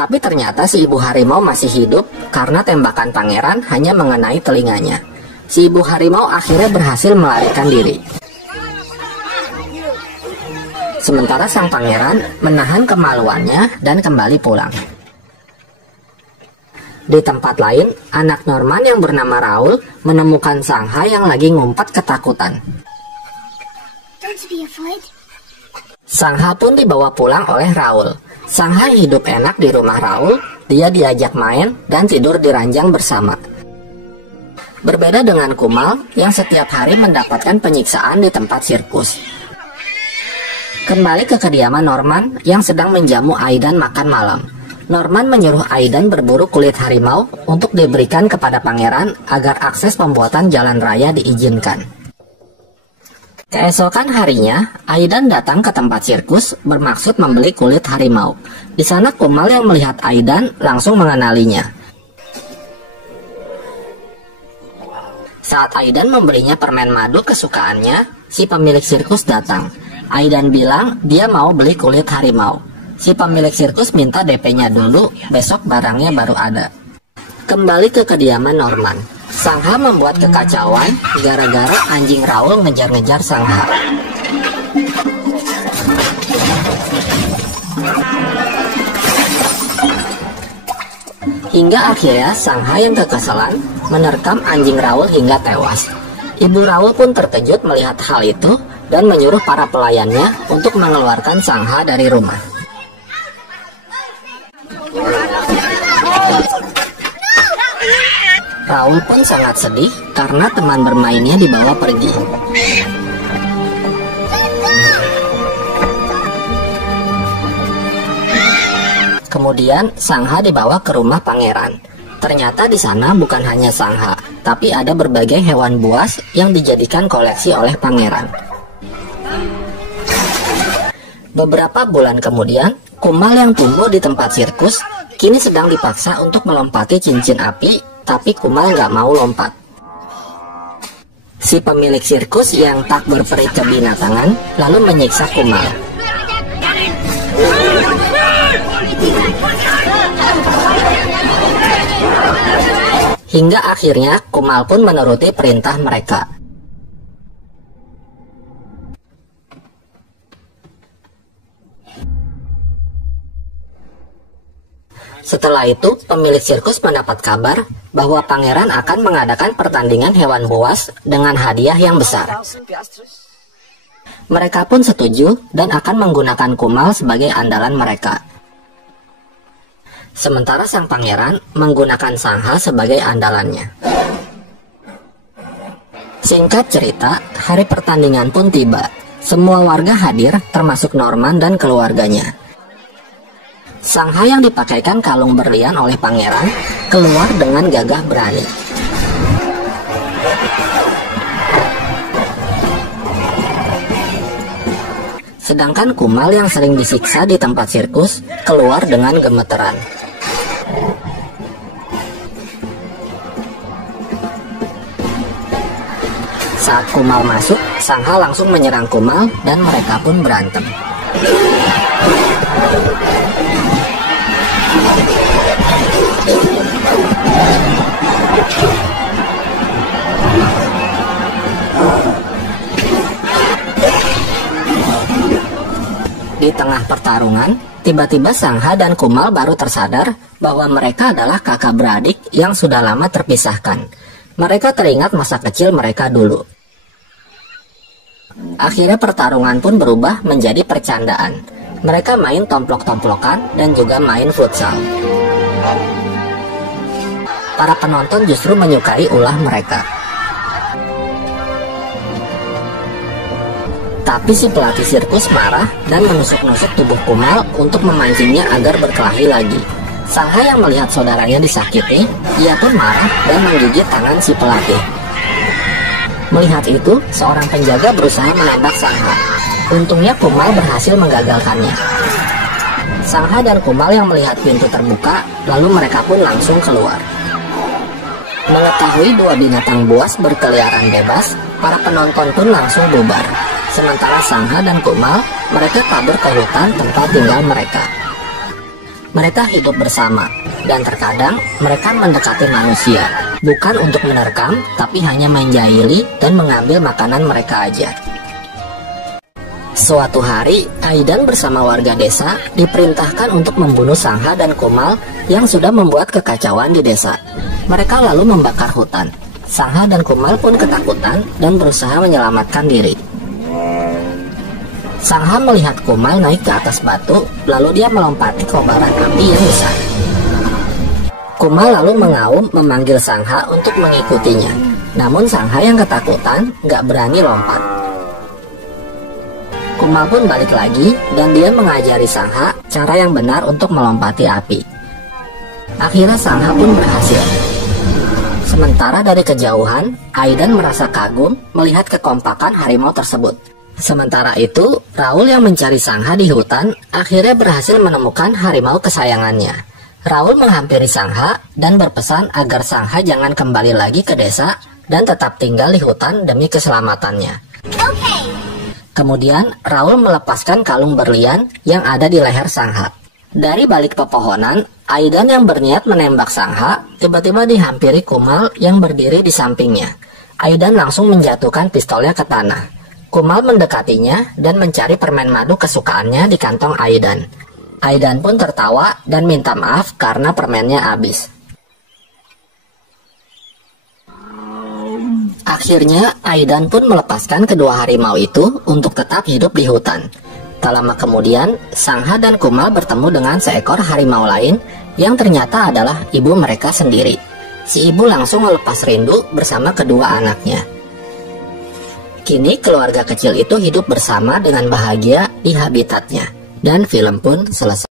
Tapi ternyata si ibu harimau masih hidup karena tembakan pangeran hanya mengenai telinganya. Si ibu harimau akhirnya berhasil melarikan diri. Sementara sang pangeran menahan kemaluannya dan kembali pulang. Di tempat lain, anak Norman yang bernama Raoul menemukan Sangha yang lagi ngumpet ketakutan. Sangha pun dibawa pulang oleh Raoul. Sangha hidup enak di rumah Raoul, dia diajak main dan tidur di ranjang bersama. Berbeda dengan Kumal yang setiap hari mendapatkan penyiksaan di tempat sirkus. Kembali ke kediaman Norman yang sedang menjamu Aidan makan malam. Norman menyuruh Aidan berburu kulit harimau untuk diberikan kepada pangeran agar akses pembuatan jalan raya diizinkan. Keesokan harinya, Aidan datang ke tempat sirkus bermaksud membeli kulit harimau. Di sana Kumal yang melihat Aidan langsung mengenalinya. Saat Aidan memberinya permen madu kesukaannya, si pemilik sirkus datang. Aidan bilang dia mau beli kulit harimau. Si pemilik sirkus minta DP-nya dulu, besok barangnya baru ada. Kembali ke kediaman Norman. Sangha membuat kekacauan gara-gara anjing Raoul ngejar-ngejar Sangha. Hingga akhirnya Sangha yang kekesalan menerkam anjing Raoul hingga tewas. Ibu Raoul pun terkejut melihat hal itu dan menyuruh para pelayannya untuk mengeluarkan Sangha dari rumah. Raoul pun sangat sedih karena teman bermainnya dibawa pergi. Kemudian Sangha dibawa ke rumah pangeran. Ternyata di sana bukan hanya Sangha, tapi ada berbagai hewan buas yang dijadikan koleksi oleh pangeran. Beberapa bulan kemudian, Kumal yang tumbuh di tempat sirkus kini sedang dipaksa untuk melompati cincin api, tapi Kumal nggak mau lompat. Si pemilik sirkus yang tak berperi kebinatangan lalu menyiksa Kumal. Hingga akhirnya Kumal pun menuruti perintah mereka. Setelah itu, pemilik sirkus mendapat kabar bahwa pangeran akan mengadakan pertandingan hewan buas dengan hadiah yang besar. Mereka pun setuju dan akan menggunakan Kumal sebagai andalan mereka. Sementara sang pangeran menggunakan Sangha sebagai andalannya. Singkat cerita, hari pertandingan pun tiba. Semua warga hadir, termasuk Norman dan keluarganya. Sangha yang dipakaikan kalung berlian oleh pangeran keluar dengan gagah berani. Sedangkan Kumal yang sering disiksa di tempat sirkus keluar dengan gemeteran. Saat Kumal masuk, Sangha langsung menyerang Kumal dan mereka pun berantem. Di tengah pertarungan, tiba-tiba Sangha dan Kumal baru tersadar bahwa mereka adalah kakak beradik yang sudah lama terpisahkan. Mereka teringat masa kecil mereka dulu. Akhirnya pertarungan pun berubah menjadi percandaan. Mereka main tomplok-tomplokan dan juga main futsal. Para penonton justru menyukai ulah mereka. Tapi si pelatih sirkus marah dan menusuk-nusuk tubuh Kumal untuk memancingnya agar berkelahi lagi. Sangha yang melihat saudaranya disakiti, ia pun marah dan menggigit tangan si pelatih. Melihat itu, seorang penjaga berusaha menembak Sangha. Untungnya Kumal berhasil menggagalkannya. Sangha dan Kumal yang melihat pintu terbuka, lalu mereka pun langsung keluar. Mengetahui dua binatang buas berkeliaran bebas, para penonton pun langsung bubar. Sementara Sangha dan Kumal, mereka kabur ke hutan tempat tinggal mereka. Mereka hidup bersama, dan terkadang mereka mendekati manusia, bukan untuk menerkam, tapi hanya menjahili dan mengambil makanan mereka aja. Suatu hari, Aidan bersama warga desa diperintahkan untuk membunuh Sangha dan Kumal yang sudah membuat kekacauan di desa. Mereka lalu membakar hutan. Sangha dan Kumal pun ketakutan dan berusaha menyelamatkan diri. Sangha melihat Kumal naik ke atas batu, lalu dia melompati kobaran api yang besar. Kumal lalu mengaum memanggil Sangha untuk mengikutinya. Namun Sangha yang ketakutan gak berani lompat. Kumal pun balik lagi dan dia mengajari Sangha cara yang benar untuk melompati api. Akhirnya Sangha pun berhasil. Sementara dari kejauhan, Aidan merasa kagum melihat kekompakan harimau tersebut. Sementara itu, Raul yang mencari Sangha di hutan akhirnya berhasil menemukan harimau kesayangannya. Raul menghampiri Sangha dan berpesan agar Sangha jangan kembali lagi ke desa dan tetap tinggal di hutan demi keselamatannya. Kemudian, Raul melepaskan kalung berlian yang ada di leher Sangha. Dari balik pepohonan, Aidan yang berniat menembak Sangha tiba-tiba dihampiri Kumal yang berdiri di sampingnya. Aidan langsung menjatuhkan pistolnya ke tanah. Kumal mendekatinya dan mencari permen madu kesukaannya di kantong Aidan. Aidan pun tertawa dan minta maaf karena permennya habis. Akhirnya, Aidan pun melepaskan kedua harimau itu untuk tetap hidup di hutan. Tak lama kemudian, Sangha dan Kumal bertemu dengan seekor harimau lain yang ternyata adalah ibu mereka sendiri. Si ibu langsung melepas rindu bersama kedua anaknya. Kini keluarga kecil itu hidup bersama dengan bahagia di habitatnya, dan film pun selesai.